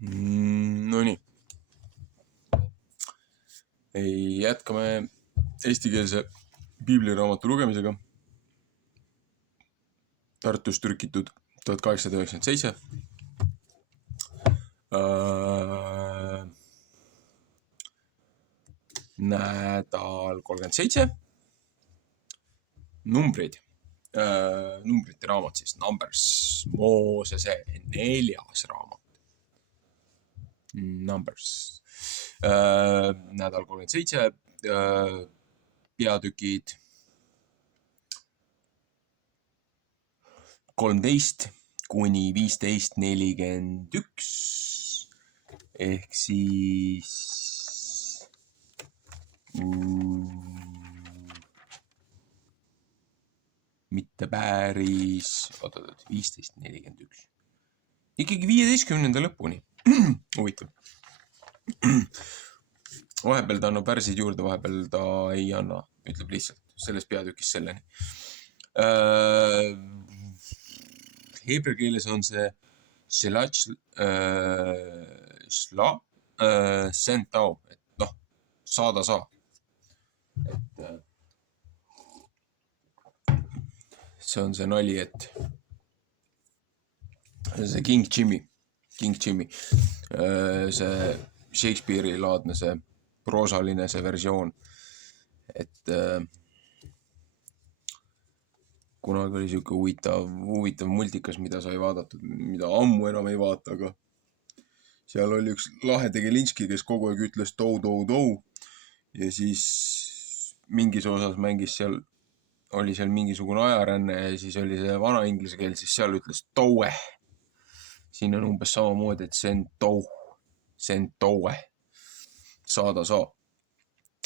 No nii. Jätkame eestikeelse piibliraamatu lugemisega. Tartus trükitud 1897. Nädal 37. Numbrite raamat siis, Numbers, Moosese 4. raamat. Numbers. Nädal 37, peatükid 13 kuni 15:41 ehk siis mitte päris 15:41, ikkagi 15. lõpuni. Huvitav. Vahepeal ta annab värsid juurde, vahepeal ta ei anna, ütleb lihtsalt selles peatükis selleni. Heebrea keeles on see sentao, et noh, saada saa. Et see on see nali, et see King Jimmy, see Shakespeare'i laadne, see proosaline, see versioon, et kunagi oli siuke huvitav multikas, mida sai vaadatud, mida ammu enam ei vaata, aga seal oli üks lahe tegelinski, kes kogu aeg ütles tou ja siis mingis osas mängis seal, oli seal mingisugune ajaränne ja siis oli see vana inglise keel, siis seal ütles toue. Siin on umbes samamoodi, et sentoue, saada saa.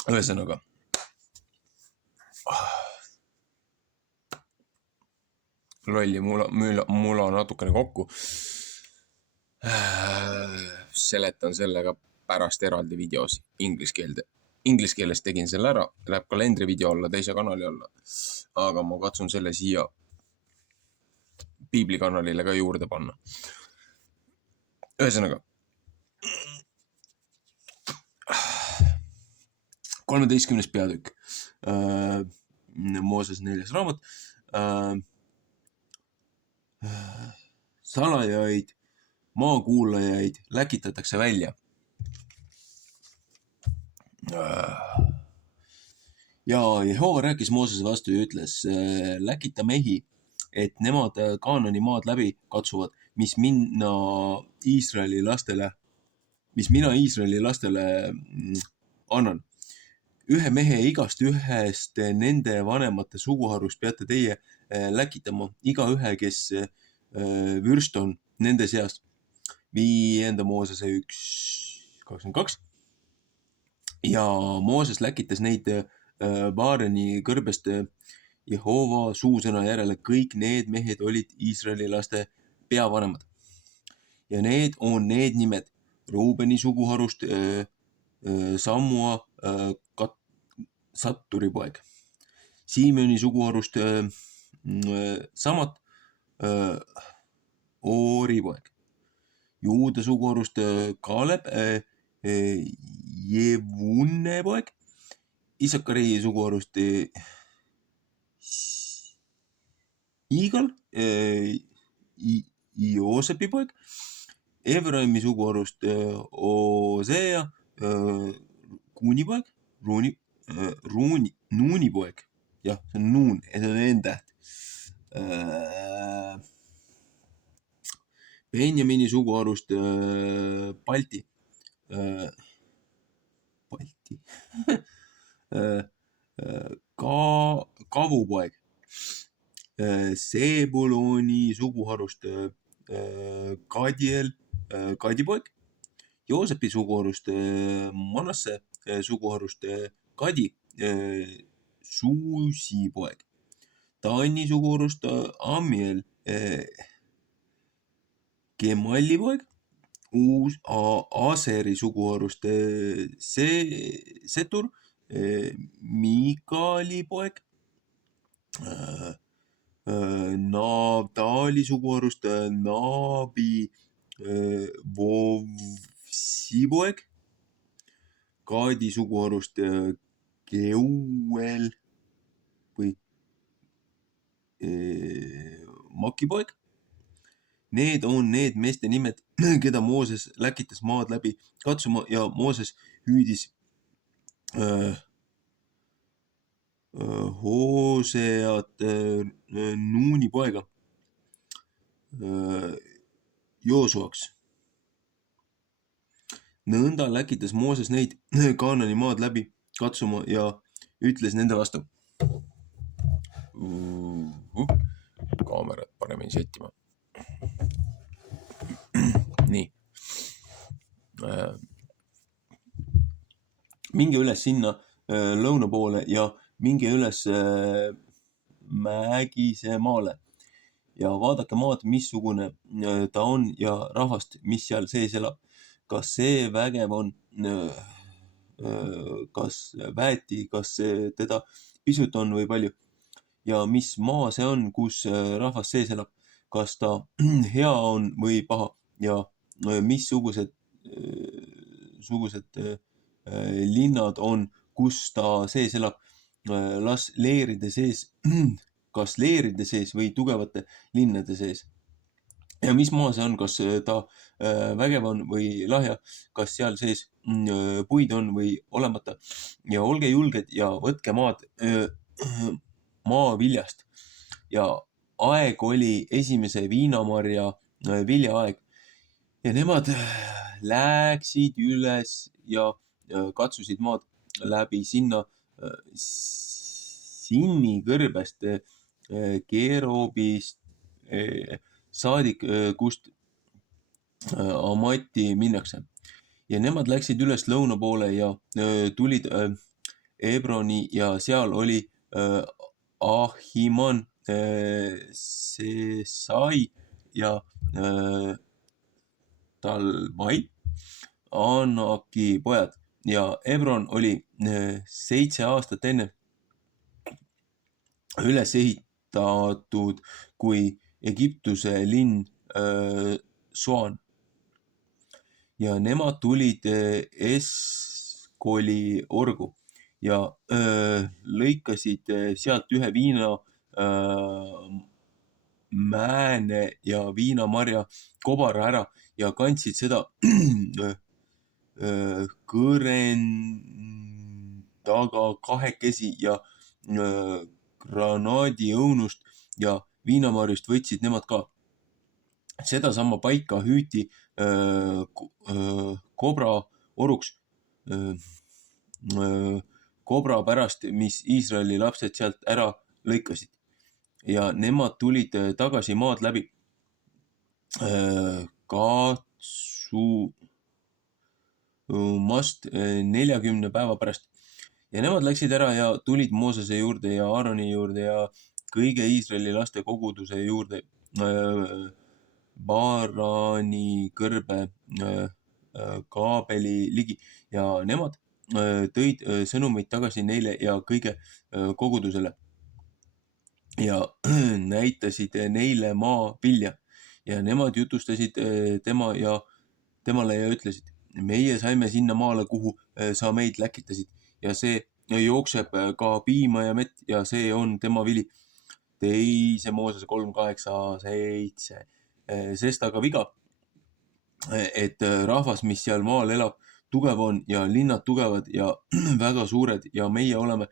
Ühesõnaga. Lolli mula natukene kokku. Seletan sellega pärast eraldi videos inglise keeles tegin selle ära, läheb kalendri video alla, teise kanali alla, aga ma katsun selle siia piiblikanalile ka juurde panna. Ühesõnaga, 13. peatükk, Mooses 4. raamat, salajaid, maakuulajaid läkitatakse välja. Ja Jehova rääkis Moosese vastu ja ütles, läkita mehi, et nemad Kaanani maad läbi katsuvad, mis mina Iisraeli lastele annan. Ühe mehe igast ühest nende vanemate suguharust peate teie läkitama igaühe, kes vürst on nende seast. 5. Moosese 1:22. Ja Mooses läkitas neid Baareni kõrbest Jehova suusõna järele. Kõik need mehed olid Iisraeli laste peavanemad. Ja need on need nimed. Ruubeni suguharust Sammua Satturi poeg. Siimeni suguharust Samat Oori poeg. Juuda suguharust Kaaleb Jevunne poeg. Isakari suguharust Iigal Joosepi poeg. Efraimi suguharust Osea Kuuni poeg. Nuuni poeg. Jah, see on nuun, see on n-täht. Benjamini suguharust Balti. Kavu poeg. Sebuloni suguharust Kadiel Kadipoeg. Joosepi suguharust Manasse suguharust Kadi Suusipoeg. Taani suguharust Amiel Gemalli poeg. Aseri suguharust Setur Mikali poeg. Navtali suguharust Nabi Vovsipoeg, Gaadi suguharust Keuel või Makipoeg. Need on need meeste nimed, keda Mooses läkitas maad läbi katsuma ja Mooses hüüdis Hooseat, Nuuni poega, Joosuaks. Nõnda läkitas Mooses neid Kaanani maad läbi katsuma ja ütles nende vastu. Kaamerat paremini settima. Nii. Minge üles sinna lõuna poole ja minge üles mägise maale ja vaadake maad, missugune ta on ja rahvast, mis seal sees elab. Kas see vägev on, kas väeti, kas teda pisut on või palju ja mis maa see on, kus rahvas sees elab, kas ta hea on või paha ja missugused linnad on, kus ta sees elab. Las leeride sees, kas leeride sees või tugevate linnade sees. Ja mis maa see on, kas ta vägev on või lahja, kas seal sees puid on või olemata ja olge julged ja võtke maad maaviljast. Ja aeg oli esimese viinamarja viljaaeg ja nemad läksid üles ja katsusid maad läbi sinna Sinni kõrbest Keerobist saadik, kust Amati minnakse. Ja nemad läksid üles lõuna poole ja tulid Ebroni ja seal oli Ahiman, Sesai ja Talmai, Anaki pojad ja Ebron oli 7 aastat enne üles ehitatud kui Egiptuse linn Soan. Ja nemad tulid Eskoli orgu ja lõikasid sealt ühe viina määne ja viinamarja kobara ära ja kandsid seda kõrendaga kahekesi ja granaadiõunust ja viinamarjust võtsid nemad ka. Sedasama paika hüüti kobra oruks, kobra pärast, mis Iisraeli lapsed sealt ära lõikasid. Ja nemad tulid tagasi maad läbi katsumast 40 päeva pärast. Ja nemad läksid ära ja tulid Moosese juurde ja Aaroni juurde ja kõige Iisraeli laste koguduse juurde Baarani kõrbe Kaabeli ligi ja nemad tõid sõnumeid tagasi neile ja kõige kogudusele ja näitasid neile maa vilja ja nemad jutustasid temale ja ütlesid, meie saime sinna maale, kuhu sa meid läkitasid ja see jookseb ka piima ja mett ja see on tema vili. Teise Moosese 3:8-7. Sest aga viga, et rahvas, mis seal maal elab, tugev on ja linnad tugevad ja väga suured ja meie oleme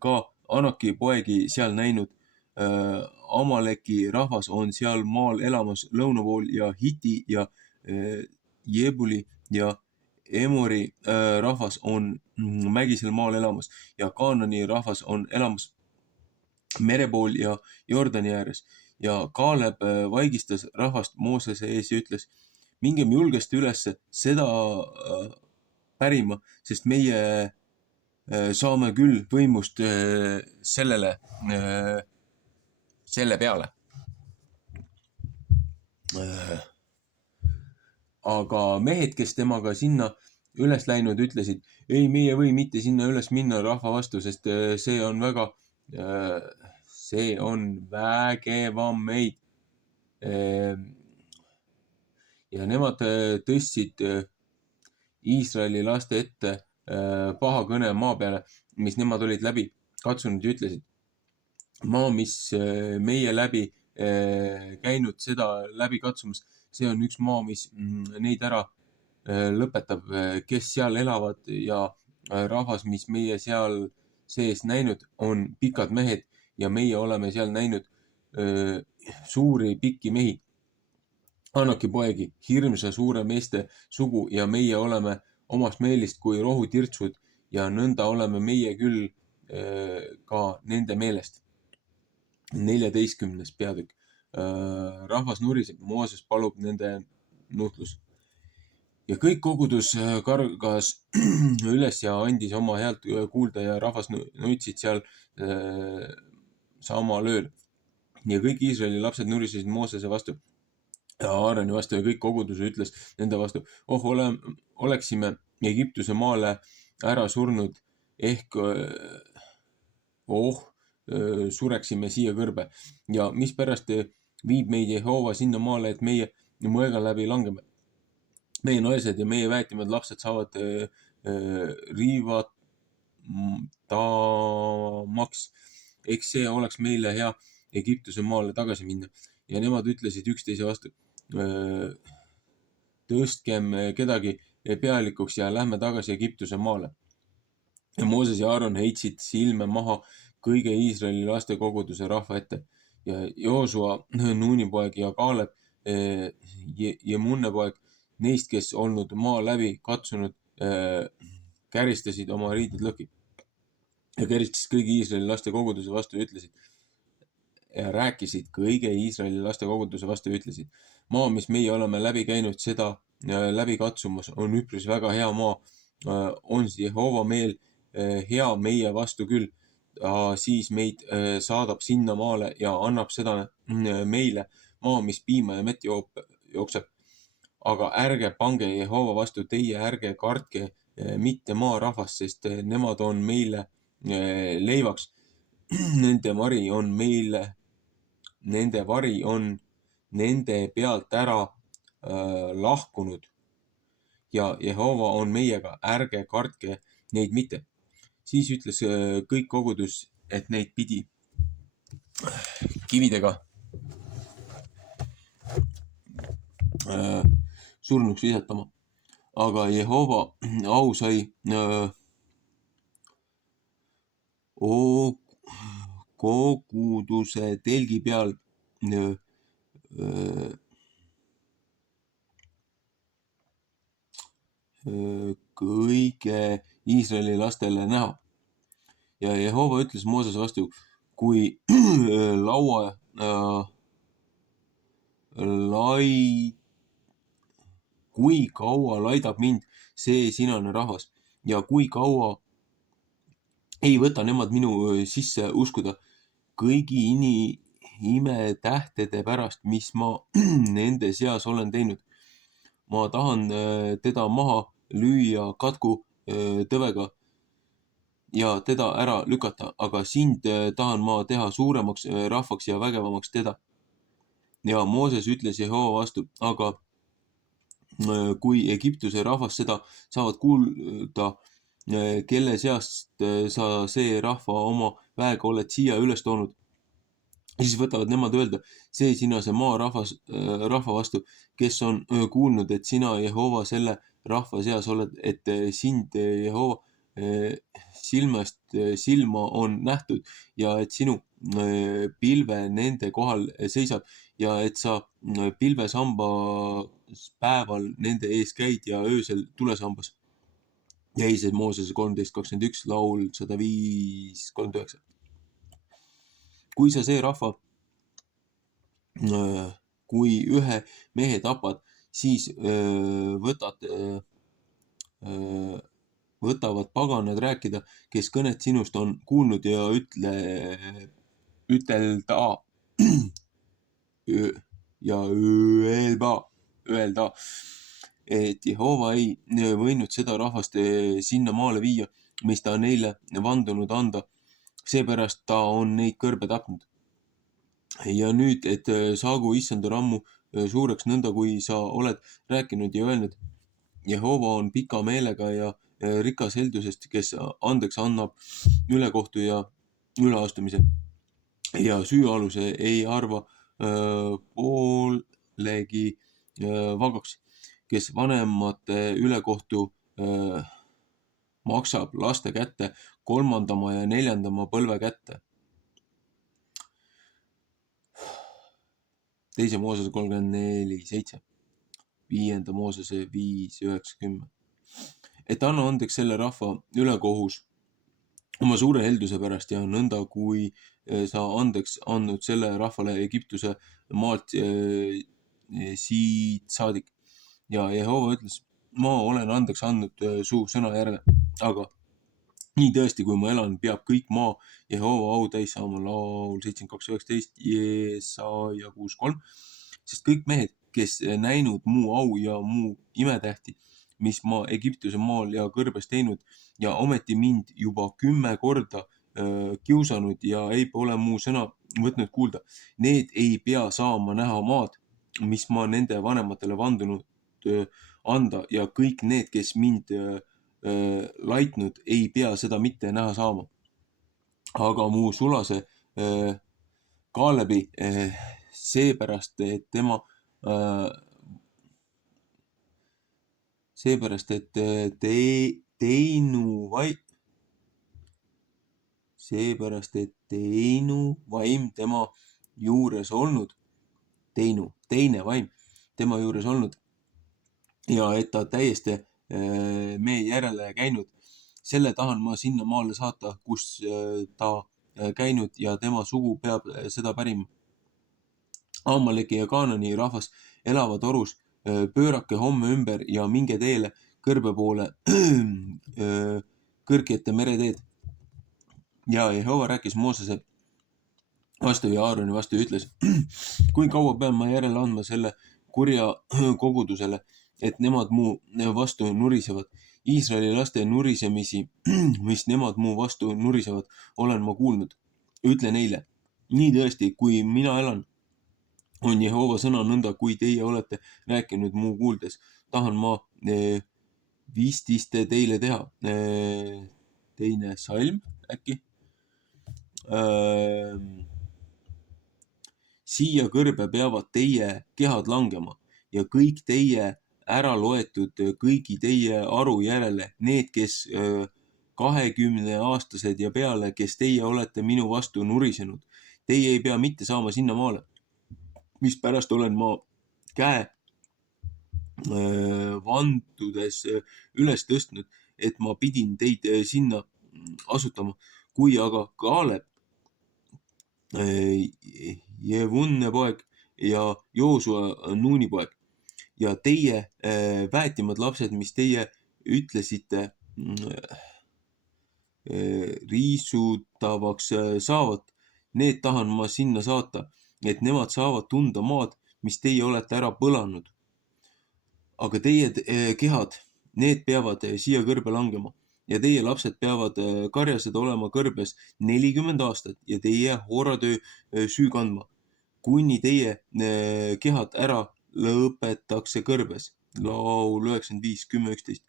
ka Anaki poegi seal näinud. Amaleki rahvas on seal maal elamas lõuna pool ja Hiti ja Jebuli ja Emori rahvas on mägisel maal elamas ja Kaanani rahvas on elamas mere pool ja Jordani ääres. Ja Kaaleb vaigistas rahvast Moosese ees ja ütles, mingem julgesti üles seda pärima, sest meie saame küll võimust selle peale. Aga mehed, kes temaga sinna üles läinud, ütlesid, ei, meie või mitte sinna üles minna rahva vastu, sest see on vägevam meid. ja nemad tõstsid Iisraeli laste ette paha kõne maa peale, mis nemad olid läbi katsunud ja ütlesid, maa, mis meie läbi käinud seda läbi katsumas, see on üks maa, mis neid ära lõpetab, kes seal elavad ja rahvas, mis meie seal sees näinud, on pikad mehed ja meie oleme seal näinud suuri pikki mehi. Anaki poegi, hirmsa suure meeste sugu ja meie oleme omast meelist kui rohutirtsud ja nõnda oleme meie küll ka nende meelest. 14. peatükk. Rahvas nuriseb, Mooses palub nende nuhtlus. Ja kõik kogudus kargas üles ja andis oma häält kuulda ja rahvas nutsid seal samal ööl. Ja kõik Iisraeli lapsed nurisesid Moosese vastu ja Aaroni vastu ja kõik kogudus ütles nende vastu, oleksime Egiptuse maale ära surnud, ehk sureksime siia kõrbe. Ja mispärast viib meid Jehova sinna maale, et meie mõega läbi langeme. Meie naised ja meie väetimad lapsed saavad riivatamaks. Eks see oleks meile hea Egiptuse maale tagasi minna. Ja nemad ütlesid üksteise vastu, tõstkem kedagi pealikuks ja lähme tagasi Egiptuse maale. Ja Mooses ja Aaron heitsid silme maha kõige Iisraeli laste koguduse rahva ette. Ja Joosua, Nuuni poeg ja Kaaleb, Jemunne poeg, neist, kes olnud maa läbi katsunud, käristasid oma riided lõhki. Ja käristasid kõigi Iisraeli laste koguduse vastu ja ütlesid, ja rääkisid kõige Iisraeli laste koguduse vastu ja ütlesid, maa, mis meie oleme läbi käinud, seda läbi katsumas, on üpris väga hea maa. On Jehova meel hea meie vastu küll, siis meid saadab sinna maale ja annab seda meile, maa, mis piima ja mett jookseb. Aga ärge pange Jehova vastu, teie ärge kartke mitte maarahvast, sest nemad on meile leivaks. Nende vari on nende pealt ära lahkunud ja Jehova on meiega, ärge kartke neid mitte. Siis ütles kõik kogudus, et neid pidi kividega surnuks visatama. Aga Jehova au sai koguduse telgi peal kõige Iisraeli lastele näha. Ja Jehova ütles Moosese vastu, kui kaua laidab mind see sinane rahvas ja kui kaua ei võta nemad minu sisse uskuda kõigi imetähtede pärast, mis ma nende seas olen teinud. Ma tahan teda maha lüüa katku tõvega ja teda ära lükata, aga sind tahan ma teha suuremaks rahvaks ja vägevamaks teda. Ja Mooses ütles Jehova vastu, aga kui Egiptuse rahvas seda saavad kuulda, kelle seast sa see rahva oma väega oled siia üles toonud, siis võtavad nemad öelda, see sinase maa rahva vastu, kes on kuulnud, et sina Jehova selle rahva seas oled, et sind Jehova silmast silma on nähtud ja et sinu pilve nende kohal seisab ja et sa pilvesambas päeval nende ees käid ja öösel tulesambas. Jäi Moosese 13.21, laul 105.39. Kui sa see rahva, kui ühe mehe tapad, siis võtavad paganad rääkida, kes kõnet sinust on kuulnud ja öelda, et Jehova ei võinud seda rahvast sinna maale viia, mis ta neile vandunud anda. Seepärast ta on neid kõrbe tapnud. Ja nüüd, et saagu issanda rammu suureks nõnda, kui sa oled rääkinud ja öelnud. Jehova on pika meelega ja rikas heldusest, kes andeks annab ülekohtu ja üleastumise ja süüaluse ei arva poolegi vagaks, kes vanemate ülekohtu maksab laste kätte 3. ja 4. põlve kätte. 2. Moosese 34:7, 5. Moosese 5:9-10. Et anna andeks selle rahva ülekohus oma suure helduse pärast ja nõnda, kui sa andeks andnud selle rahvale Egiptuse maalt siit saadik. Ja Jehova ütles, ma olen andeks andnud su sõna järele, aga nii tõesti, kui ma elan, peab kõik maa Jehova au täis saama. Laul 72:19, Jesaja 6:3. Sest kõik mehed, kes näinud mu au ja mu imetähti, mis ma Egiptuse maal ja kõrbes teinud ja ometi mind juba 10 korda kiusanud ja ei ole mu sõna võtnud kuulda, need ei pea saama näha maad, mis ma nende vanematele vandunud anda ja kõik need, kes mind laitnud, ei pea seda mitte näha saama. Aga mu sulase Kaalebi seepärast, et tema seepärast, et teinu vaim tema juures olnud, teine vaim tema juures olnud ja et ta täiesti meie järele käinud. Selle tahan ma sinna maale saata, kus ta käinud ja tema sugu peab seda pärima. Amaleki ja Kaanani rahvas elavad orus, pöörake homme ümber ja minge teele kõrbe poole kõrgete mereteed. Ja Jehova rääkis Moosese vastu ja Aaroni vastu ja ütles, kui kaua pean ma järele andma selle kurja kogudusele, et nemad mu vastu nurisevad. Iisraeli laste nurisemisi, mis nemad mu vastu nurisevad, olen ma kuulnud. Ütle neile, nii tõesti, kui mina elan, on Jehova sõna nõnda, kui teie olete rääkinud mu kuuldes. Tahan ma vististe teile teha. Teine salm äkki. Siia kõrbe peavad teie kehad langema ja kõik teie ära loetud kõigi teie aru järele, need, kes 20-aastased ja peale, kes teie olete minu vastu nurisenud. Teie ei pea mitte saama sinna maale, mispärast olen ma käe vandudes üles tõstnud, et ma pidin teid sinna asutama. Kui aga Kaaleb, Jevunne poeg ja Joosua Nuuni poeg ja teie väetimad lapsed, mis teie ütlesite riisutavaks saavad, need tahan ma sinna saata, et nemad saavad tunda maad, mis teie olete ära põlanud. Aga teie kehad, need peavad siia kõrbe langema ja teie lapsed peavad karjased olema kõrbes 40 aastat ja teie hooratöö süü kandma, kuni teie kehad ära lõpetakse kõrbes. Laul 95:10-11.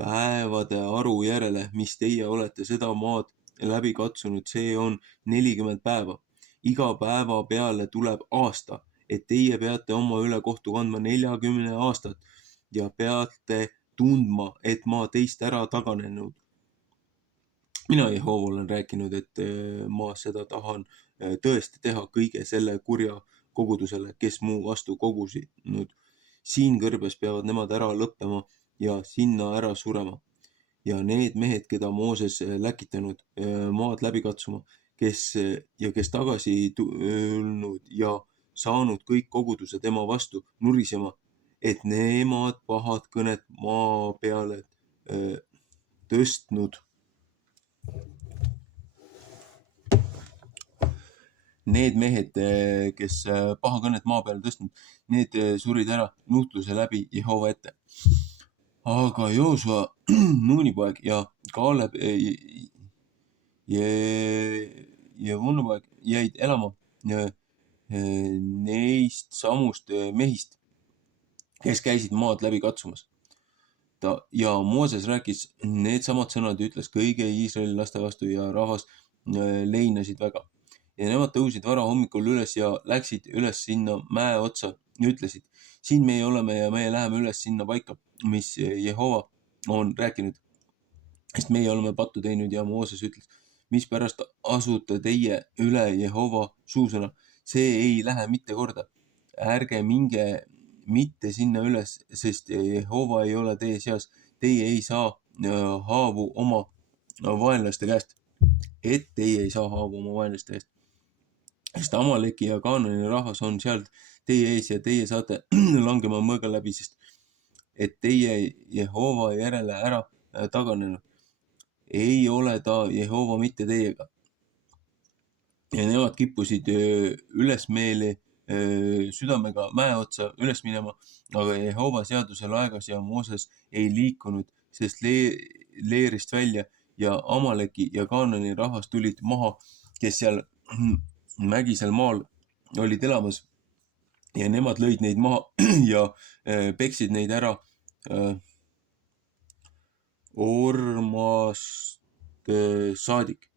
Päevade aru järele, mis teie olete seda maad läbi katsunud, see on 40 päeva. Iga päeva peale tuleb aasta, et teie peate oma ülekohtu kandma 40 aastat ja peate tundma, et ma teist ära taganenud. Mina Jehova olen rääkinud, et ma seda tahan tõesti teha kõige selle kurja kogudusele, kes mu vastu kogusinud. Siin kõrbes peavad nemad ära lõppema ja sinna ära surema. Ja need mehed, keda Mooses läkitanud maad läbi katsuma, kes tagasi tulnud ja saanud kõik koguduse tema vastu nurisema, et nemad pahad kõnet maa peale tõstnud. Need mehed, kes pahakõnet maa peale tõstnud, need surid ära nuhtluse läbi Jehova ette. Aga Joosua Nuuni poeg ja Kaaleb Jevunne poeg jäid elama neist samust mehist, kes käisid maad läbi katsumas. Ja Mooses rääkis needsamad sõnad ja ütles kõige Iisraeli laste vastu ja rahvas leinasid väga. Ja nemad tõusid varahommikul üles ja läksid üles sinna mäe otsa ja ütlesid, siin meie oleme ja meie läheme üles sinna paika, mis Jehova on rääkinud. Sest meie oleme pattu teinud ja Mooses ütles, mispärast asute teie üle Jehova suusõna, see ei lähe mitte korda. Ärge minge mitte sinna üles, sest Jehova ei ole teie seas. Teie ei saa haavu oma vaenlaste käest. Et teie ei saa haavu oma vaenlaste käest. Sest Amaleki ja Kaanani rahvas on sealt teie ees ja teie saate langema mõõga läbi, sest et teie Jehova järele ära taganenud. Ei ole ta Jehova mitte teiega. Ja nemad kippusid ülesmeeli südamega mäe otsa üles minema, aga Jehova seaduse laegas ja Mooses ei liikunud, sest leerist välja ja Amaleki ja Kaanani rahvas tulid maha, kes seal mägisel maal olid elamas ja nemad lõid neid maha ja peksid neid ära Ormast saadik,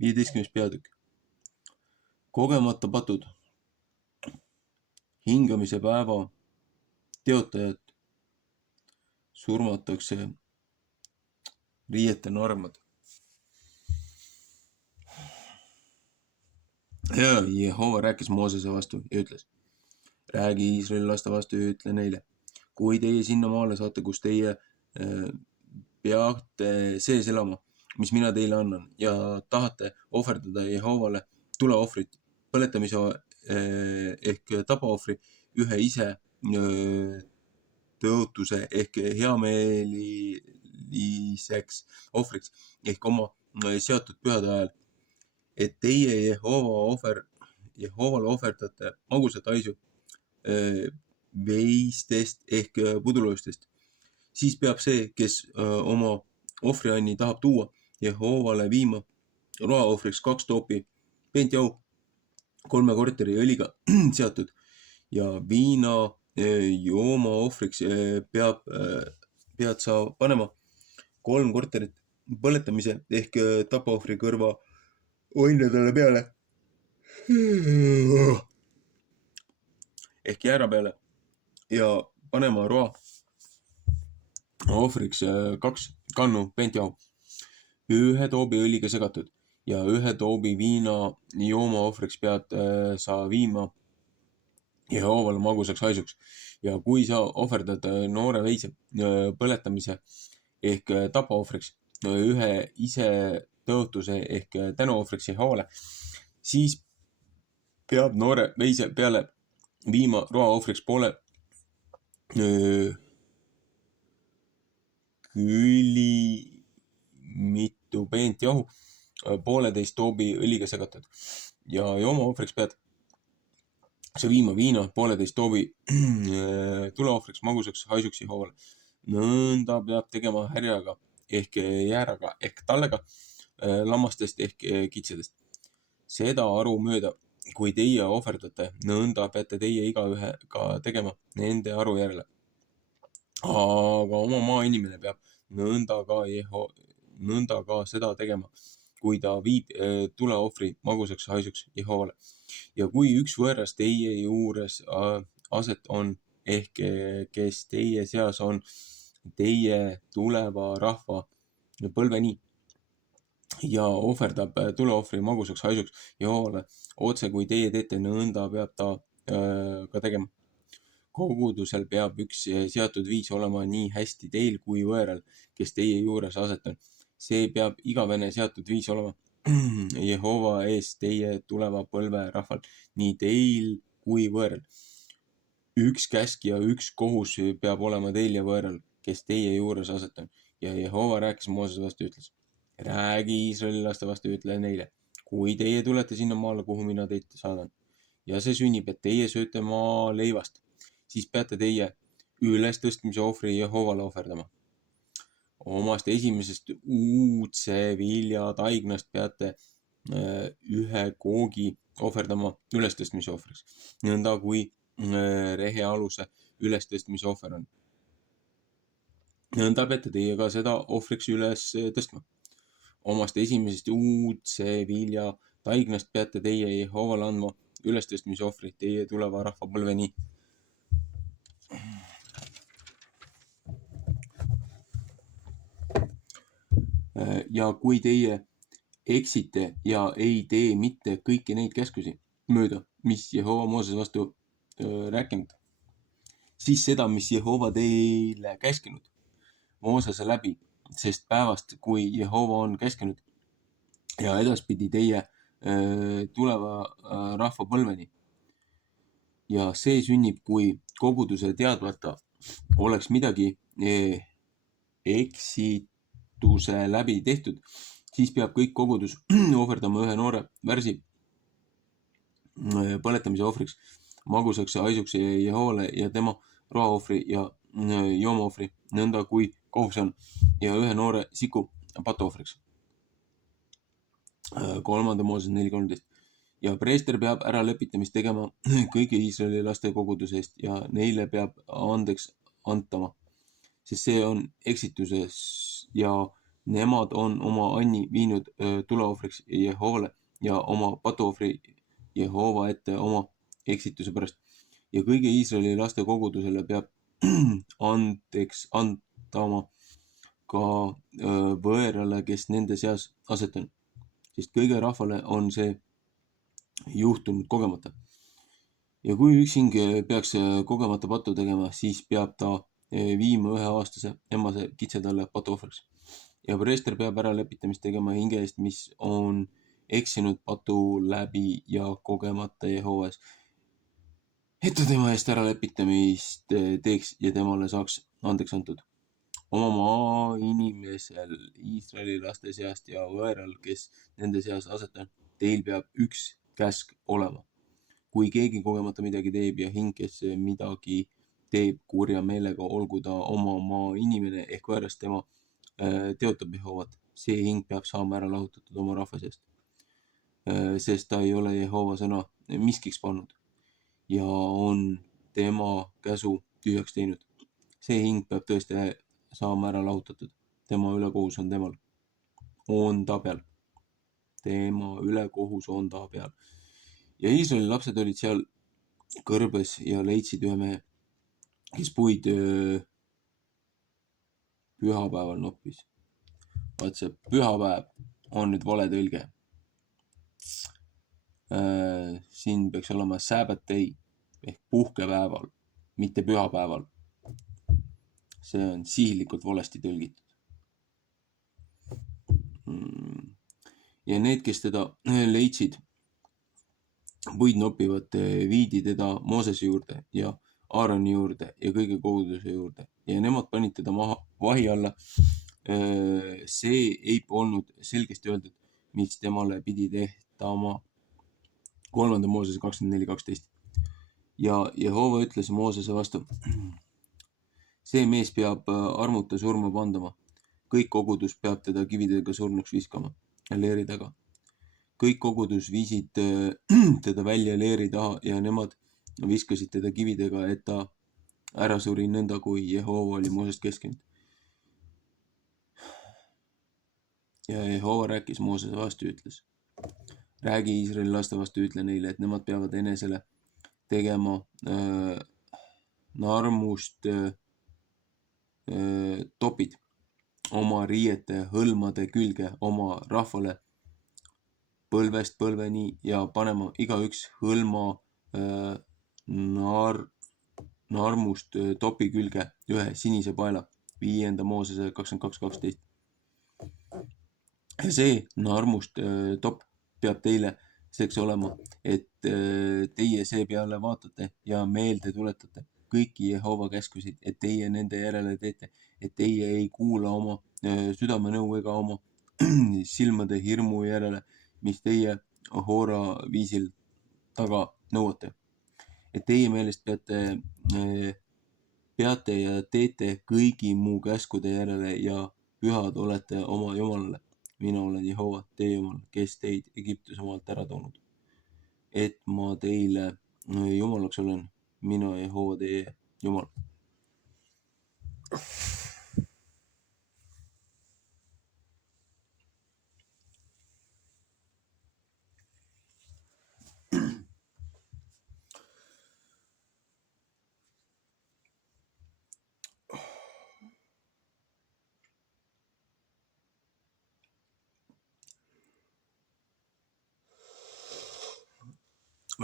15. peatükk. Kogemata patud, hingamise päeva teotajad surmatakse riiete narmad. Ja Jehova rääkis Moosese vastu ja ütles, räägi Iisraeli laste vastu ja ütle neile, kui teie sinna maale saate, kus teie peate sees elama, mis mina teile annan ja tahate ohverdada Jehovale tuleohvrit, põletamise ehk tapaohvri, ühe ise tõotuse ehk heameeliseks ohvriks ehk oma seatud pühade ajal, et teie Jehovale ohverdate magusat haisu veistest ehk pudulõustest, siis peab see, kes oma ohvrianni tahab tuua Jehovale viima roaohvriks 2 toopi peentjahu 3 korteri õliga seatud ja viina jooma ohvriks pead sa panema 3 korterit põletamise ehk tapaohvri kõrva õnnedele peale ehk jäära peale ja panema roa ohvriks 2 kannu peentjahu, 1 toobi õliga segatud ja 1 toobi viina jooma ohvriks pead sa viima Jehovale magusaks haisuks. Ja kui sa ohverdad noore veise põletamise ehk tapaohvriks, 1 ise tõotuse ehk tänuohvriks Jehovale, siis peab noore veise peale viima roaohvriks poole külimitu peentjahu, 1,5 toobi õliga segatud ja joomaohvriks pead sa viima viina 1,5 toobi tuleohvriks magusaks haisuks Jehovale. Nõnda peab tegema härjaga ehk jääraga ehk tallega, lammastest ehk kitsedest. Seda aru mööda, kui teie ohverdate, nõnda peate teie igaühega tegema nende aru järele. Aga oma maainimene peab nõnda ka seda tegema, kui ta viib tuleohvri magusaks haisuks Jehovale. Ja kui üks võõras teie juures aset on, ehk kes teie seas on teie tuleva rahva põlveni ja ohverdab tuleohvri magusaks haisuks Jehovale, otse kui teie teete, nõnda peab ta ka tegema. Kogudusel peab üks seatud viis olema nii hästi teil kui võõral, kes teie juures aset on. See peab igavene seatud viis olema Jehova ees teie tuleva põlve rahval, nii teil kui võõral. Üks käsk ja üks kohus peab olema teil ja võõral, kes teie juures aset on. Ja Jehova rääkis Moosese vastu, ütles, räägi Iisraeli laste vastu, ütle neile, kui teie tulete sinna maale, kuhu mina teid saadan, ja see sünnib, et teie sööte maa leivast, siis peate teie ülestõstmise ohvri Jehovale ohverdama. Omast esimesest uudse vilja taignast peate ühe koogi ohverdama ülestõstmise ohvriks, nõnda kui rehealuse ülestõstmise ohver on. Nõnda peate teie ka seda ohvriks üles tõstma. Omast esimesest uudse vilja taignast peate teie Jehovale andma ülestõstmise ohvri teie tuleva rahvapõlveni. Ja kui teie eksite ja ei tee mitte kõiki neid käskusi mööda, mis Jehova Moosese vastu rääkinud, siis seda, mis Jehova teile käskinud Moosese läbi, sest päevast, kui Jehova on käskinud ja edaspidi teie tuleva rahvapõlveni. Ja see sünnib, kui koguduse teadmata oleks midagi eksituse läbi tehtud, siis peab kõik kogudus ohverdama ühe noore värsi põletamise ohvriks, magusaks haisuks Jehovale ja tema roaohvri ja joomaohvri, nõnda kui kohus on, ja ühe noore siku patuohvriks. 3. Mooses 4.13. Ja preester peab äralepitamist tegema kõigi Iisraeli laste koguduse eest ja neile peab andeks antama, sest see on eksituses ja nemad on oma anni viinud tuleohvriks Jehovale ja oma patuohvri Jehova ette oma eksituse pärast. Ja kõigi Iisraeli laste kogudusele peab andeks antama ka võõrale, kes nende seas aset on, sest kõige rahvale on see juhtunud kogemata. Ja kui üksing peaks kogemata patu tegema, siis peab ta viima 1-aastase emmase kitse talle patuohvriks. Ja preester peab äralepitamist tegema hinge eest, mis on eksinud patu läbi ja kogemata Jehova ees, et ta tema eest äralepitamist teeks ja temale saaks andeks antud. Oma maa inimesel Iisraeli laste seast ja võõral, kes nende seas aset on, teil peab üks käsk olema. Kui keegi kogemata midagi teeb ja hing, kes midagi teeb kurja meelega, olgu ta oma maa inimene ehk võõras, tema teotab Jehovat, see hing peab saama ära lahutatud oma rahva seast, sest ta ei ole Jehova sõna miskiks pannud ja on tema käsu tühjaks teinud. See hing peab tõesti saama ära lahutatud, tema ülekohus on temal, on ta peal, tema ülekohus on ta peal. Ja Iisraeli lapsed olid seal kõrbes ja leidsid ühe mehe, kes puid pühapäeval noppis. Vaat see pühapäev on nüüd vale tõlge. Siin peaks olema Sabbath day ehk puhkepäeval, mitte pühapäeval. See on sihilikult valesti tõlgitud. Ja need, kes teda leidsid puid noppivat, viidi teda Moosese juurde ja Aaroni juurde ja kõige koguduse juurde ja nemad panid teda maha vahi alla. See ei olnud selgesti öeldud, mis temale pidi tehtama. 3. Moosese 24.12. Ja Jehova ütles Moosese vastu, see mees peab armuta surma pandama. Kõik kogudus peab teda kividega surnuks viskama leeri taga. Kõik kogudus viisid teda välja leeri taha ja nemad viskasid teda kividega, et ta ära suri nõnda, kui Jehova oli Moosest käskinud. Ja Jehova rääkis Moosese vastu, ütles, räägi Iisraeli laste vastu, ütle neile, et nemad peavad enesele tegema narmust topid oma riiete hõlmade külge oma rahvale põlvest põlveni ja panema igaüks hõlma narmust topi külge ühe sinise paela. 5. Moosese 22.12. Ja see narmust topp peab teile selleks olema, et teie seepeale vaatate ja meelde tuletate kõiki Jehova käskusid, et teie nende järele teete, et teie ei kuula oma südamenõu ega oma silmade hirmu järele, mis teie hoora viisil taga nõuate. Et teie meelest peate ja teete kõigi muu käskude järele ja pühad olete oma Jumalale, mina olen Jehova, teie jumal, kes teid Egiptuse maalt ära toonud, et ma teile jumalaks olen, mina Jehova teie jumal.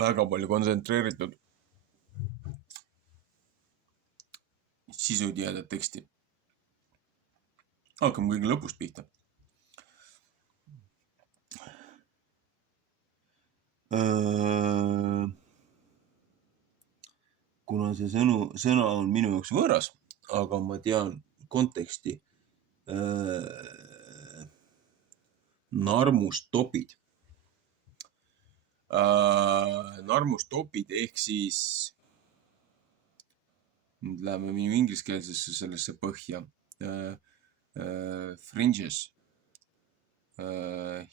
Väga palju kontsentreeritud sisutihedat teksti. Hakkame kõige lõpust pihta. Kuna see sõna on minu jaoks võõras, aga ma tean konteksti. Narmustopid. Narmustopid ehk siis, nüüd läheme minu ingliskeelsesse sellesse põhja, fringes,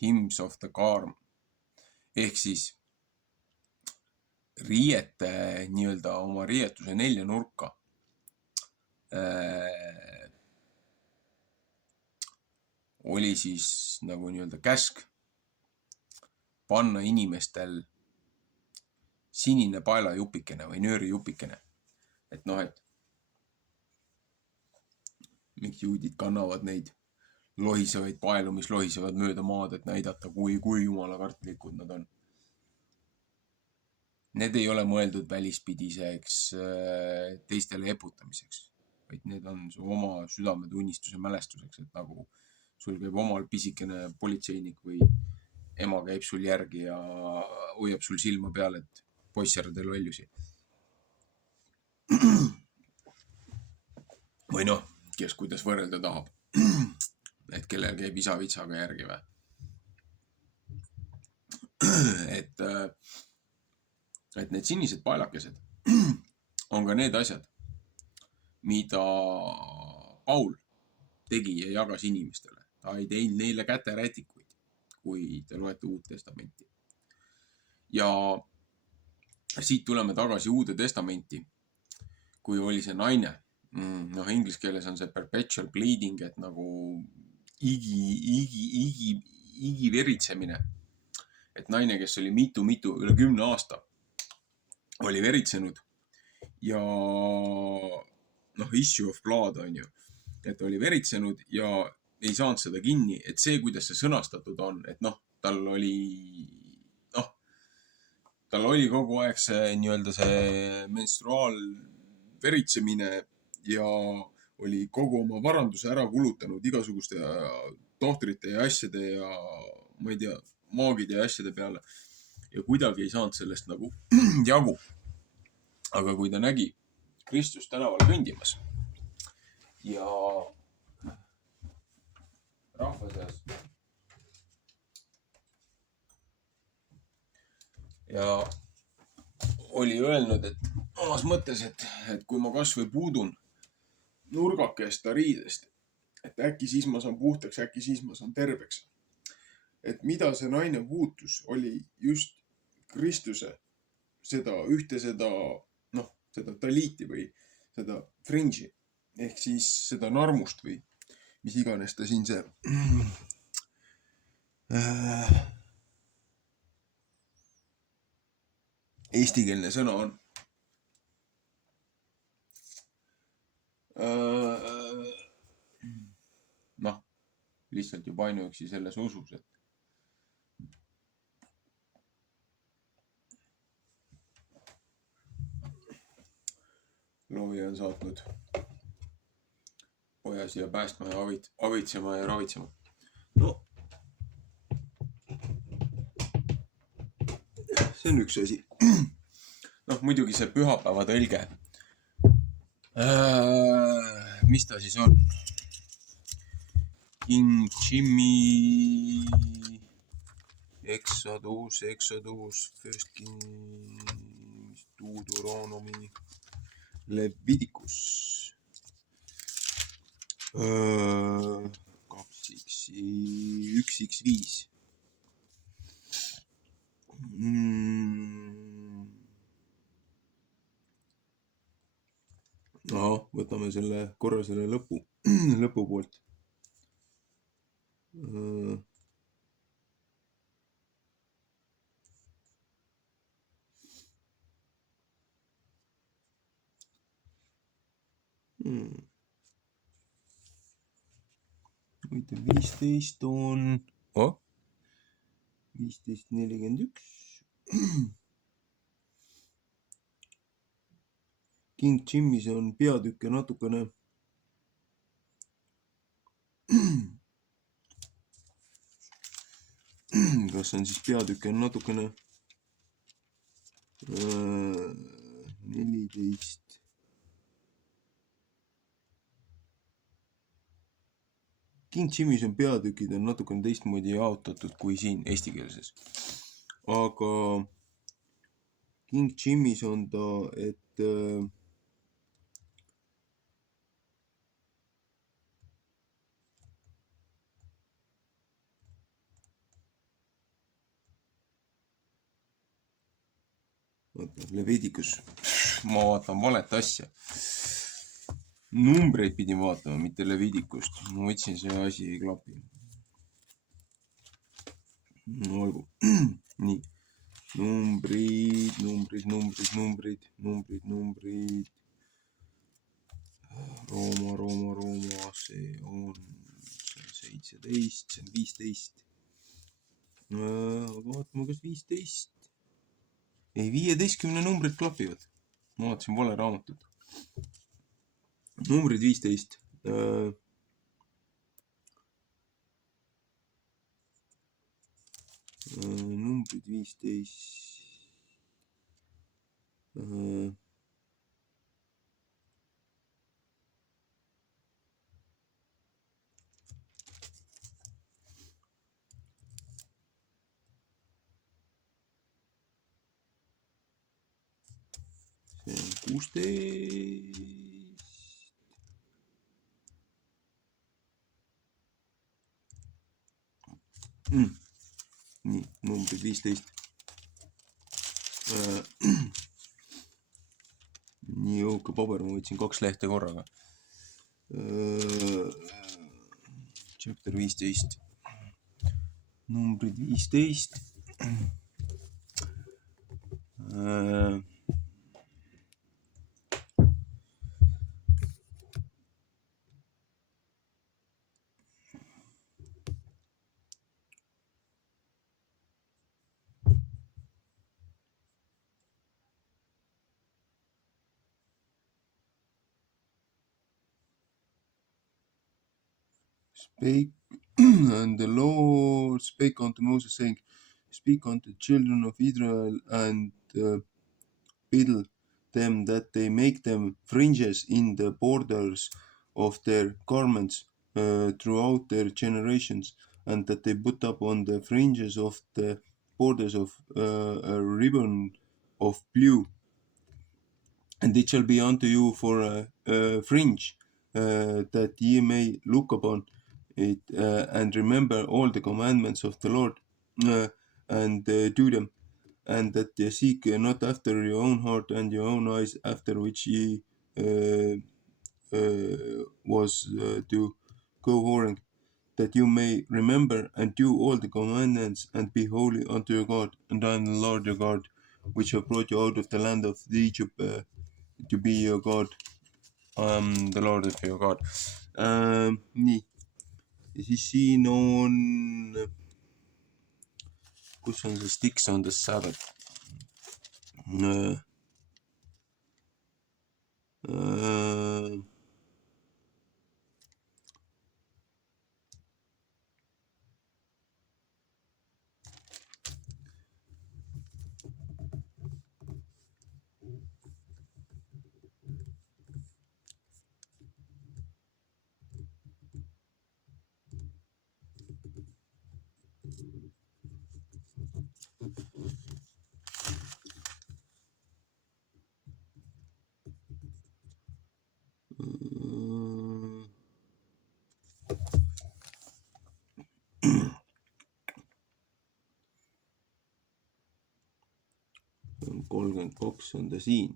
hymns of the carm ehk siis riiete nii-öelda oma riietuse neljanurka oli siis nagu nii-öelda käsk panna inimestel sinine paelajupikene või nöörijupikene. Et noh, et miks juudid kannavad neid lohisevaid paelu, mis lohisevad mööda maad, et näidata, kui jumalakartlikud nad on. Need ei ole mõeldud välispidiseks teistele eputamiseks, vaid need on su oma südametunnistuse mälestuseks, et nagu sul käib omal pisikene politseinik või ema käib sul järgi ja hoiab sul silma peal, et poiss ära tee lollusi. Või noh, kes kuidas võrrelda tahab. Et kellel käib isa vitsaga järgi või. Et need sinised paelakesed on ka need asjad, mida Paul tegi ja jagas inimestele. Ta ei teinud neile käterätikuid, kui te loete Uut Testamenti. Ja siit tuleme tagasi Uude Testamenti, kui oli see naine. Noh, inglise keeles on see perpetual bleeding, et nagu igi veritsemine. Et naine, kes oli üle 10 aasta, oli veritsenud ja noh, issue of blood on ju, et oli veritsenud ja ei saanud seda kinni, et see, kuidas see sõnastatud on, et noh, tal oli kogu aeg see nii-öelda see menstruaalveritsemine ja oli kogu oma varanduse ära kulutanud igasuguste tohtrite ja asjade ja ma ei tea, maagide ja asjade peale. Ja kuidagi ei saanud sellest nagu jagu. Aga kui ta nägi Kristus tänaval kõndimas ja rahva seas ja oli öelnud, et omas mõttes, et kui ma kas või puudun nurgakest ta riidest, et äkki siis ma saan puhtaks, äkki siis ma saan terveks. Et mida see naine puutus, oli just Kristuse seda taliiti või seda fringe'i ehk siis seda narmust või mis iganes ta siin see eestikeelne sõna on. Noh, lihtsalt juba ainuüksi selles usus, et looja on saatnud poja siia päästma ja avitsema ja ravitsema. No, see on üks asi. Noh, muidugi see pühapäeva tõlge. Mis ta siis on? King Jimmy, Exodus, First King, Deuteronomy, Leviticus, 2:6. 1x5. Võtame korra selle lõpu poolt. Huvitav, 15 on 15.41. King Jimis on peatükke natukene. Kas on siis peatükke natukene 14. King Jimis on peatükid on natukene teistmoodi jaotatud kui siin eestikeelses. Aga King Jimis on ta, et Leviticus, ma vaatan valet asja. Numbreid pidin vaatama, mitte Leviticust. Ma võtsin, see asi ei klapi. No olgu. Nii. Numbrid. Rooma, see on 17, see on 15. Aga vaatame, kas 15. Ei, 15 numbrid klapivad. Ma vaatasin vale raamatut. Numbrid 15. Numbrid 15. See on 16. Nii, numbrid 15. Nii õuke paber, ma võtsin 2 lehte korraga. Chapter 15. Numbrid 15. Spake, and the Lord spake unto Moses, saying, Speak unto the children of Israel, and bid them that they make them fringes in the borders of their garments throughout their generations, and that they put up on the fringes of the borders of a ribbon of blue, and it shall be unto you for a fringe, that ye may look upon it, and remember all the commandments of the Lord, and do them, and that ye seek not after your own heart and your own eyes, after which ye was to go whoring, that you may remember and do all the commandments, and be holy unto your God, and I am the Lord your God, which have brought you out of the land of Egypt, to be your God. I am the Lord of your God. Nii. Ja siis siin on, kus on see sticks on the Sabbath? 2 on ta siin.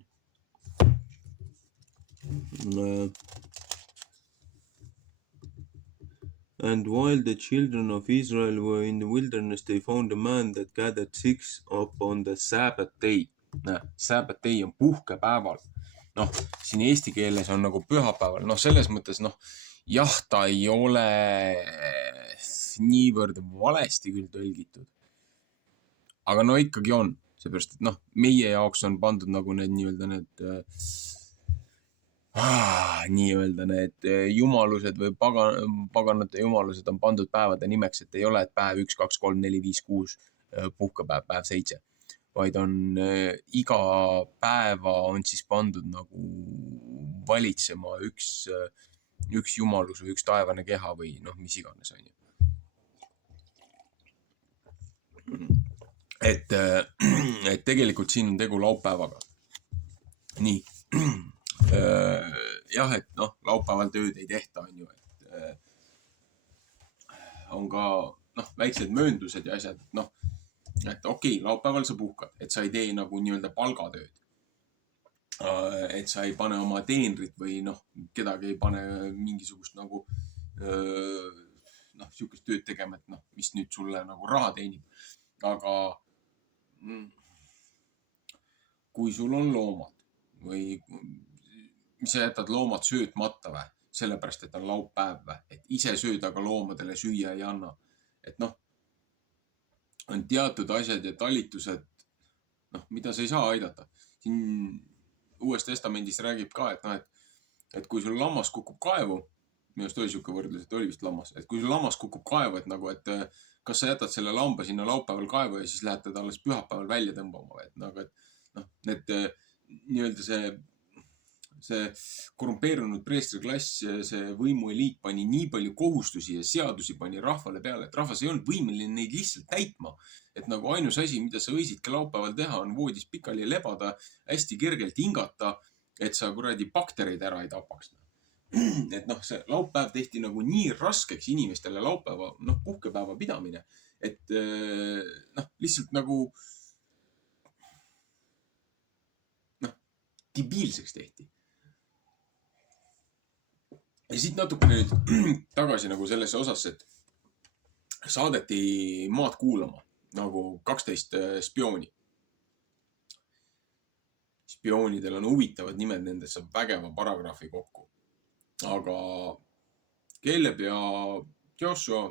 And while the children of Israel were in the wilderness, they found a man that gathered 6 upon the Sabbath day. Sabbath day on puhkepäeval. Noh, siin eesti keeles on nagu pühapäeval. Noh, selles mõttes, noh, jah, ta ei ole niivõrd valesti küll tõlgitud. Aga no ikkagi on. Seepärast, et noh, meie jaoks on pandud nagu need nii-öelda need jumalused või paganate jumalused on pandud päevade nimeks, et ei ole, et päev 1, 2, 3, 4, 5, 6 puhkepäev, päev 7, vaid on iga päeva on siis pandud nagu valitsema üks jumalus või üks taevane keha või noh, mis iganes on ju. Et tegelikult siin on tegu laupäevaga. Nii. Jah, et noh, laupäeval tööd ei tehta, on ju, et on ka noh, väiksed mööndused ja asjad, noh, et okei, laupäeval sa puhkad, et sa ei tee nagu nii-öelda palgatööd. Et sa ei pane oma teenrit või noh, kedagi ei pane mingisugust nagu noh, sihukest tööd tegema, et noh, mis nüüd sulle nagu raha teenib. Aga kui sul on loomad või sa jätad loomad söötmata või, sellepärast, et on laupäev või, et ise sööd, aga loomadele süüa ei anna. Et noh, on teatud asjad ja talitused, noh, mida sa ei saa aidata. Siin Uues Testamendis räägib ka, et noh, et kui sul lammas kukub kaevu, minu arust oli sihuke võrdlus, et oli vist lammas, et kui sul lammas kukub kaevu, et nagu, et kas sa jätad selle lamba sinna laupäeval kaevu ja siis lähed teda alles pühapäeval välja tõmbama, et nagu, et noh, need nii-öelda see korrumpeerunud preestriklass, see võimueliit pani nii palju kohustusi ja seadusi pani rahvale peale, et rahvas ei olnud võimeline neid lihtsalt täitma. Et nagu ainus asi, mida sa võisidki laupäeval teha, on voodis pikali lebada, hästi kergelt hingata, et sa kuradi baktereid ära ei tapaks. Et noh, see laupäev tehti nagu nii raskeks inimestele laupäeva, noh, puhkepäeva pidamine, et noh, lihtsalt nagu noh, debiilseks tehti. Ja siit natukene nüüd tagasi nagu sellesse osasse, et saadeti maad kuulama nagu 12 spiooni. Spioonidel on huvitavad nimed, nendest saab vägeva paragrahvi kokku. Aga Caleb ja Joshua,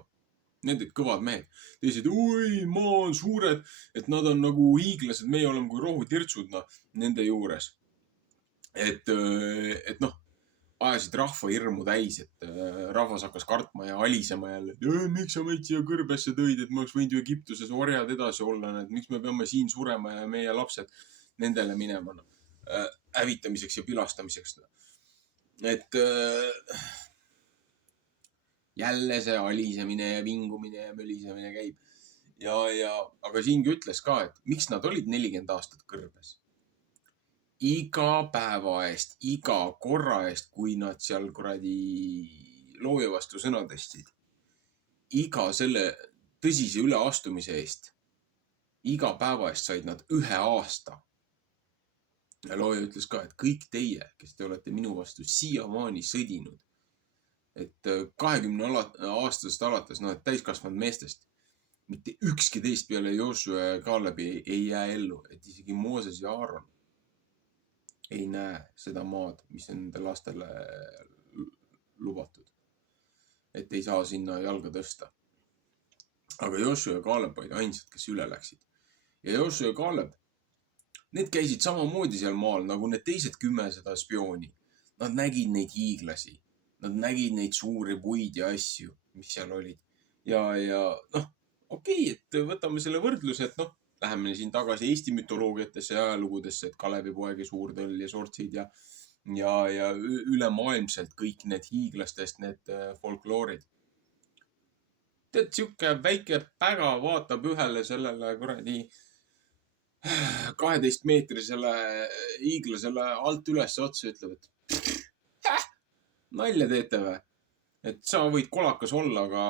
need olid kõvad mehed. Teised, oi, maa on suured, et nad on nagu hiiglased, meie oleme kui rohutirtsud nende juures. Et noh, ajasid rahva hirmu täis, et rahvas hakkas kartma ja alisema jälle. Miks sa meid siia kõrbesse tõid, et ma oleks võinud ju Egiptuses orjad edasi olla, et miks me peame siin surema ja meie lapsed nendele minema hävitamiseks ja pilastamiseks. Et jälle see alisemine ja vingumine ja mölisemine käib. Aga siingi ütles ka, et miks nad olid 40 aastat kõrbes. Iga päeva eest, iga korra eest, kui nad seal kuradi looja vastu sõna tõstsid. Iga selle tõsise üleastumise eest. Iga päeva eest said nad 1 aasta. Ja looja ütles ka, et kõik teie, kes te olete minu vastu siiamaani sõdinud, et 20 aastast alates, et täiskasvanud meestest, mitte ükski teist peale Joshua ja Kalebi ei jää ellu, et isegi Mooses ja Aaron ei näe seda maad, mis on nende lastele lubatud. Et ei saa sinna jalga tõsta. Aga Joshua ja Kaleb olid ainsad, kes üle läksid. Ja Joshua ja Kaleb, need käisid samamoodi seal maal, nagu need teised 10 seda spiooni. Nad nägid neid hiiglasi. Nad nägid neid suuri puid ja asju, mis seal olid. Ja noh, okei, et võtame selle võrdluse, et noh, läheme siin tagasi Eesti mütoloogiatesse ja ajalugudesse, et Kalevi poegi Suurtöll ja Sortsid ja ülemaailmselt kõik need hiiglastest, need folkloorid. Tead, siuke väike päga vaatab ühele sellele kuradi 12-meetrisele hiiglasele alt üles otsa ja ütleb, et nalja teete või? Et sa võid kolakas olla, aga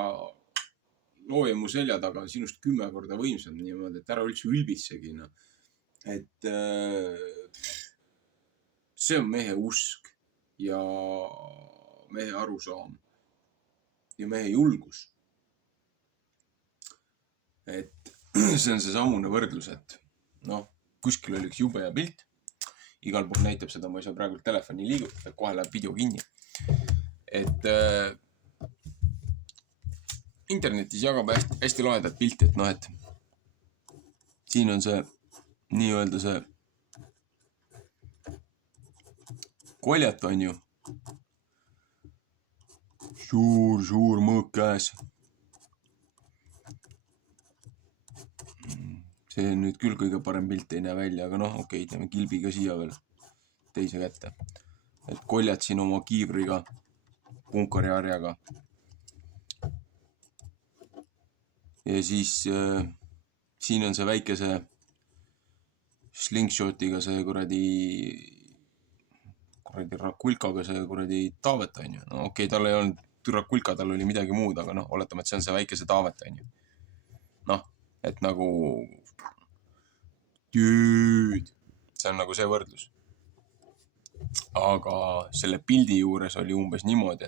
looja mu selja taga on sinust 10 korda võimsam niimoodi, et ära üldse ülbitsegi. Et see on mehe usk ja mehe arusaam ja mehe julgus. Et see on see samune võrdlus, et noh, kuskil oli üks jube ja pilt. Igal pool näitab seda, ma ei saa praegu telefoni liigutada, kohe läheb video kinni. Et internetis jagab hästi lahedat pilti, et noh, et siin on see nii-öelda see koljat on ju. Suur mõõk käes. See nüüd küll kõige parem pilt ei näe välja, aga noh, okei, teeme kilbiga siia veel teise kätte. Et koljad siin oma kiivriga, punkariharjaga. Ja siis siin on see väikese slingshotiga see kuradi rakulkaga see kuradi Taavet on ju. No okei, tal ei olnud rakulka, tal oli midagi muud, aga noh, oletame, et see on see väikese Taavet on ju. Noh, et nagu see on nagu see võrdlus. Aga selle pildi juures oli umbes niimoodi,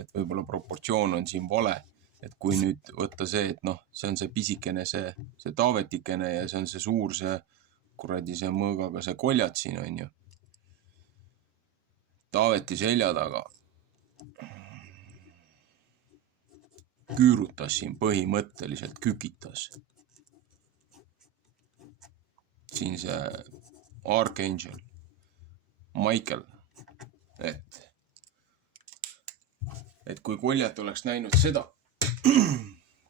et võib-olla proportsioon on siin vale. Et kui nüüd võtta see, et noh, see on see pisikene, see Taavetikene ja see on see suur, see kuradi see mõõgaga see koljat siin on ju. Taaveti selja taga küürutas siin põhimõtteliselt, kükitas. Siin see Archangel, Michael, et kui koljat oleks näinud seda,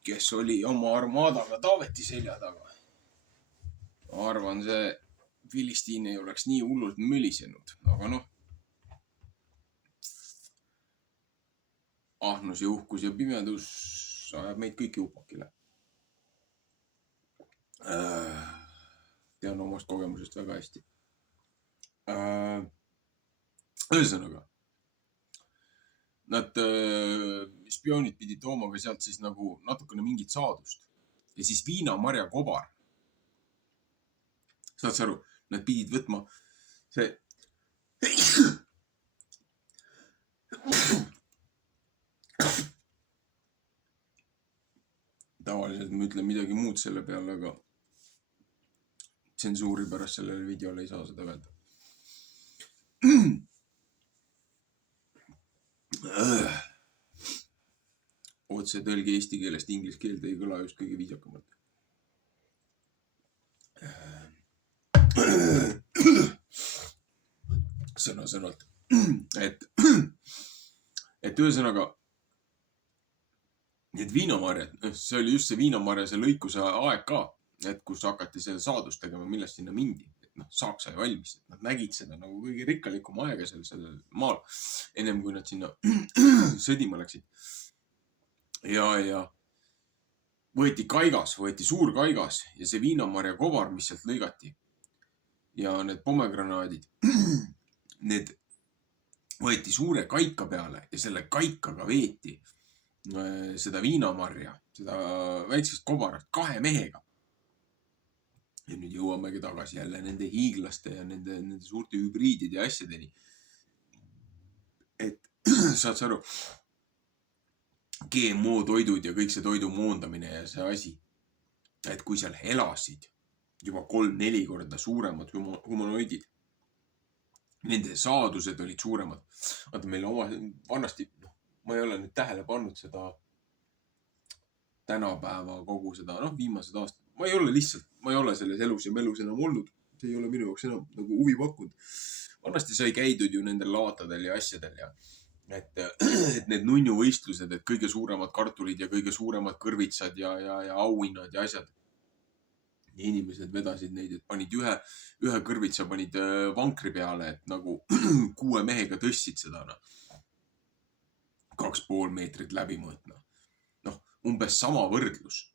kes oli oma armaadaga Taaveti selja taga, ma arvan, see Filistiin ei oleks nii hullult mölisenud, aga noh, ahnus ja uhkus ja pimedus ajab meid kõiki upakile. Tean omast kogemusest väga hästi. Ühesõnaga, nad spioonid pidid tooma ka sealt siis nagu natukene mingit saadust. Ja siis viinamarja kobar. Saad sa aru? Nad pidid võtma see... Tavaliselt ma ütlen midagi muud selle peale, aga tsensuuri pärast sellele videole ei saa seda öelda. Otse tõlgi eesti keelest inglise keelde ei kõla just kõige viisakamalt. Sõna-sõnalt. Et ühesõnaga need viinamarjad, see oli just see viinamarja, see lõikuse aeg ka, et kus hakati seda saadust tegema, millest sinna mindi. Et noh, saak sai valmis. Nad nägid seda nagu kõige rikkalikum aega sellel maal, ennem kui nad sinna sõdima läksid. Ja võeti kaigas, võeti suur kaigas ja see viinamarja kobar, mis sealt lõigati ja need pomegranaadid, need võeti suure kaika peale ja selle kaikaga veeti seda viinamarja, seda väiksest kobarast 2 mehega. Ja nüüd jõuamegi tagasi jälle nende hiiglaste ja nende suurte hübriidide ja asjadeni. Et saad sa aru, GMO toidud ja kõik see toidu moondamine ja see asi, et kui seal elasid juba 3-4 korda suuremad humanoidid, nende saadused olid suuremad. Vaata meil oma vanasti, ma ei ole nüüd tähele pannud seda tänapäeva kogu seda, viimased aastad. Ma ei ole selles elus ja melus enam olnud. See ei ole minu jaoks enam nagu huvi pakkunud. Vanasti sai käidud ju nendel laatadel ja asjadel ja et need nunnu võistlused, et kõige suuremad kartulid ja kõige suuremad kõrvitsad ja auhinnad ja asjad. Ja inimesed vedasid neid, et panid ühe kõrvitsa panid vankri peale, et nagu 6 mehega tõstsid seda. 2,5 meetrit läbi mõõtna. Umbes sama võrdlus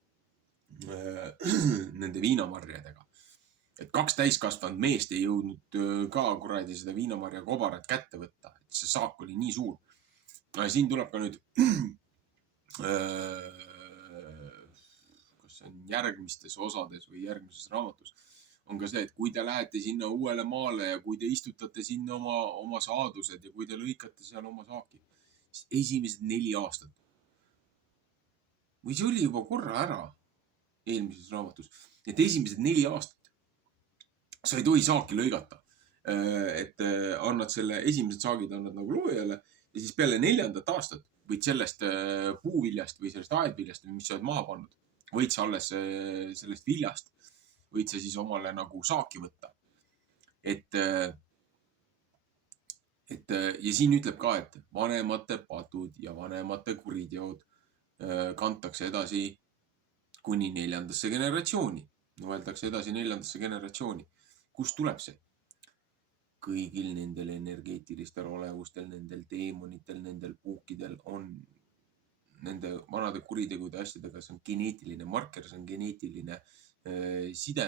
nende viinamarjadega. Et 2 täiskasvanud meest ei jõudnud ka kuradi seda viinamarja kobarat kätte võtta. Et see saak oli nii suur. Siin tuleb ka nüüd kas see on järgmistes osades või järgmises raamatus on ka see, et kui te lähete sinna uuele maale ja kui te istutate sinna oma saadused ja kui te lõikate seal oma saaki, siis esimesed 4 aastat. Või see oli juba korra ära eelmises raamatus, et esimesed 4 aastat sa ei tohi saaki lõigata. Et annad selle esimesed saagid annad nagu loojale ja siis peale 4. aastat võid sellest puuviljast või sellest aedviljast, mis sa oled maha pannud, võid sa alles sellest viljast, võid sa siis omale nagu saaki võtta. Ja siin ütleb ka, et vanemate patud ja vanemate kuriteod kantakse edasi kuni 4. generatsiooni. Öeldakse edasi 4. generatsiooni. Kust tuleb see? Kõigil nendel energeetilistel olevustel, nendel teemonitel, nendel puukidel on nende vanade kuritegude asjadega, see on geneetiline marker, see on geneetiline side.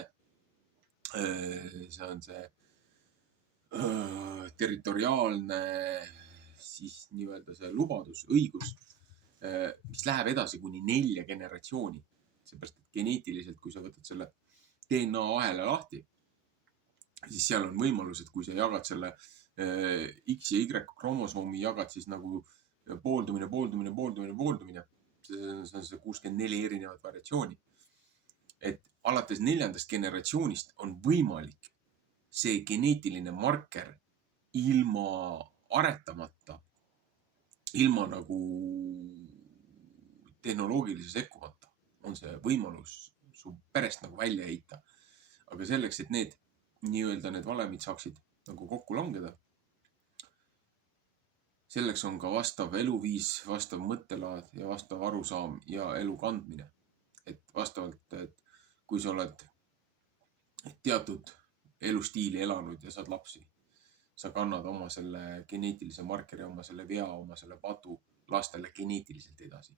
See on see territoriaalne siis nii-öelda see lubadus, õigus, mis läheb edasi kuni 4 generatsiooni. Seepärast, et geneetiliselt, kui sa võtad selle DNA ahela lahti, siis seal on võimalus, et kui sa jagad selle X ja Y kromosoomi, jagad siis nagu pooldumine. See on see 64 erinevat variatsiooni. Et alates 4. generatsioonist on võimalik see geneetiline marker ilma aretamata, ilma nagu tehnoloogilise sekkumata, on see võimalus su perest nagu välja heita. Aga selleks, et need valemid saaksid nagu kokku langeda, selleks on ka vastav eluviis, vastav mõttelaad ja vastav arusaam ja elu kandmine. Et vastavalt, et kui sa oled teatud elustiili elanud ja saad lapsi, sa kannad oma selle geneetilise markeri, oma selle vea, oma selle patu lastele geneetiliselt edasi.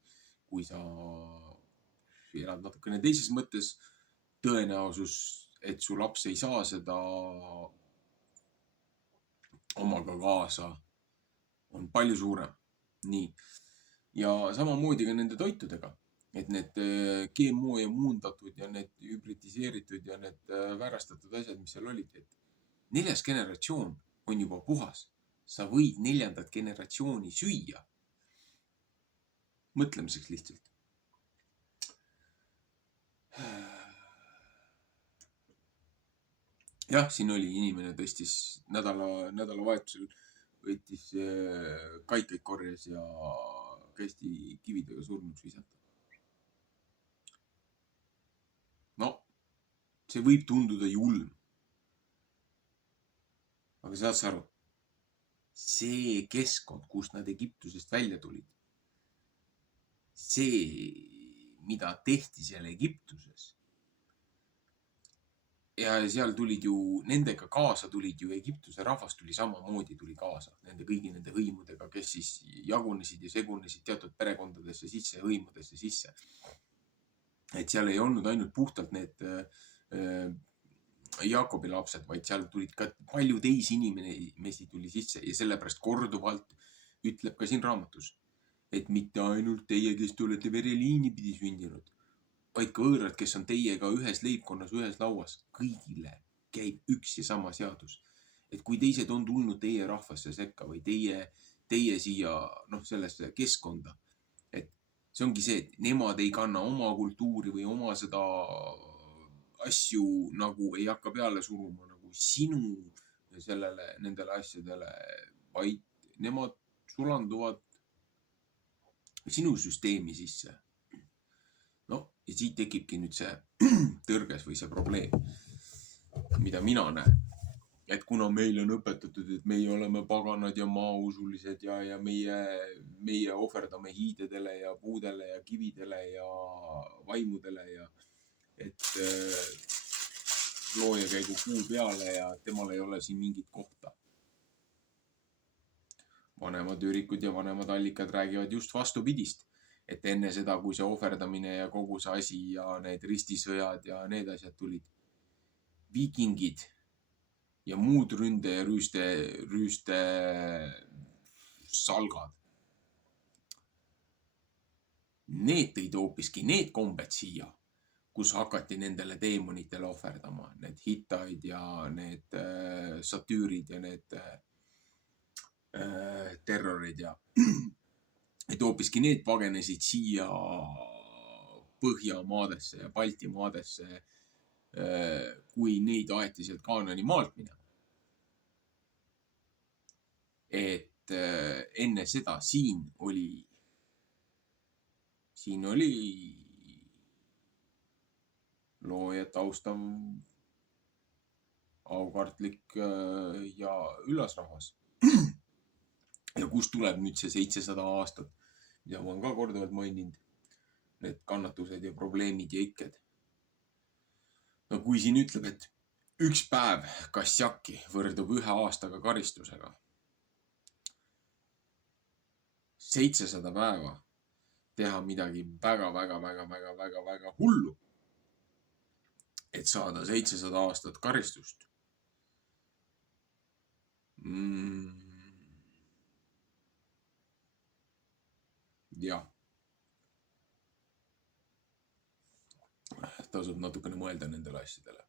Kui sa elad natukene teises mõttes, tõenäosus, et su laps ei saa seda omaga kaasa, on palju suurem. Nii. Ja samamoodi ka nende toitudega, et need GMO ja muundatud ja need hübridiseeritud ja need väärastatud asjad, mis seal olid, et 4. generatsioon on juba puhas. Sa võid 4. generatsiooni süüa. Mõtlemiseks lihtsalt. Jah, siin oli inimene tõstis nädalavahetusel, võttis kaikaid korjas ja kästi kividega surnuks visata. No, see võib tunduda julm. Aga saad sa aru, see keskkond, kus nad Egiptusest välja tulid, see, mida tehti seal Egiptuses, ja seal tulid ju, nendega kaasa tulid ju Egiptuse rahvas tuli samamoodi tuli kaasa nende kõigi nende hõimudega, kes siis jagunesid ja segunesid teatud perekondadesse sisse, hõimudesse sisse. Et seal ei olnud ainult puhtalt need Jaakobi lapsed, vaid seal tulid ka palju teisi inimesi tuli sisse ja sellepärast korduvalt ütleb ka siin raamatus, et mitte ainult teie, kes te olete vereliini pidi sündinud, vaid ka võõrad, kes on teiega ühes leibkonnas, ühes lauas, kõigile käib üks ja sama seadus. Et kui teised on tulnud teie rahvasse sekka või teie siia sellesse keskkonda, et see ongi see, et nemad ei kanna oma kultuuri või oma seda asju nagu ei hakka peale suruma nagu sinu nendele asjadele, vaid nemad sulanduvad sinu süsteemi sisse. Ja siit tekibki nüüd see tõrges või see probleem, mida mina näen. Et kuna meil on õpetatud, et meie oleme paganad ja maausulised ja meie ohverdame hiidedele ja puudele ja kividele ja vaimudele ja et looja käigu kuu peale ja temal ei ole siin mingit kohta. Vanemad ürikud ja vanemad allikad räägivad just vastupidist, et enne seda, kui see ohverdamine ja kogu see asi ja need ristisõjad ja need asjad tulid, viikingid ja muud ründe ja rüüste salgad. Need tõid hoopiski need kombed siia, kus hakati nendele teemonitele ohverdama, need Hittaid ja need satüürid ja need terrorid ja et hoopiski need pagenesid siia Põhjamaadesse ja Baltimaadesse, kui neid aeti sealt Kaanani maalt minema. Et enne seda siin oli loojat austav, aukartlik ja üllasrahvas. Ja kust tuleb nüüd see 700 aastat, mida ma olen ka korduvalt maininud, need kannatused ja probleemid ja ikked. No kui siin ütleb, et üks päev kassjaki võrdub 1 aastaga karistusega, 700 päeva teha midagi väga hullu, et saada 700 aastat karistust. Jah. Tasub natukene mõelda nendele asjadele.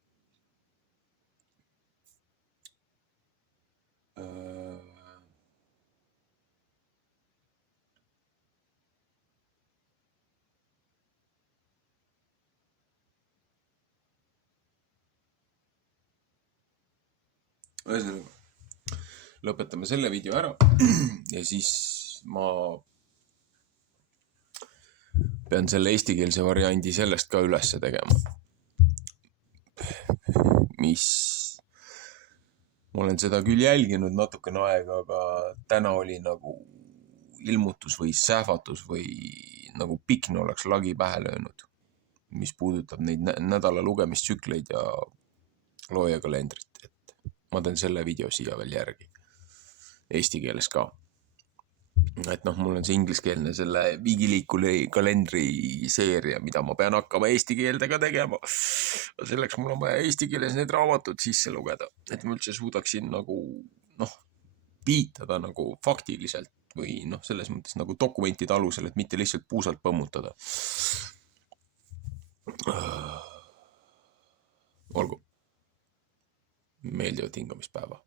Ühesõnaga, lõpetame selle video ära ja siis ma pean selle eestikeelse variandi sellest ka üles tegema. Ma olen seda küll jälginud natukene aega, aga täna oli nagu ilmutus või sähvatus või nagu Pikno oleks lagi pähe löönud, mis puudutab neid nädala lugemistsükleid ja loojakalendrit. Ma teen selle video siia veel järgi. Eesti keeles ka. Et mul on see ingliskeelne selle Vigiliikuli kalendri seeria, mida ma pean hakkama eesti keeldega tegema. Selleks mul on vaja eesti keeles need raamatud sisse lugeda, et ma üldse suudaksin nagu, piitada nagu faktiliselt või selles mõttes nagu dokumentide alusel, et mitte lihtsalt puusalt põmmutada. Olgu. Meeldivat hingamispäeva.